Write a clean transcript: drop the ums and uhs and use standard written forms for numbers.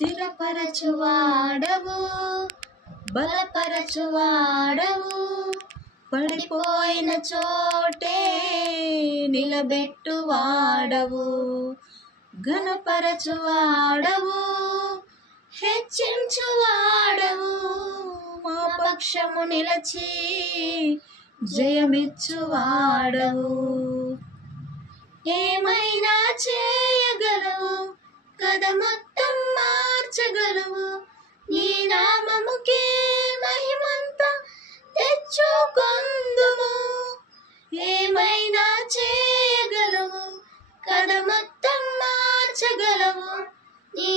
స్థిరపరచువాడవు, బలపరచువాడవు, పడిపోయిన చోటే నిలబెట్టువాడవు, ఘనపరచువాడవు, హెచ్చించువాడవు, మా పక్షము నిలచి జయమిచ్చువాడవు. ఏమైనా చేయగలవు, కథ మొత్తం మార్చగలవు, నీ నామముకే మహిమంతా తెచ్చుకొందుము. ఏమైనా చేయగలవు, కథ మొత్తం మార్చగలవు, నీ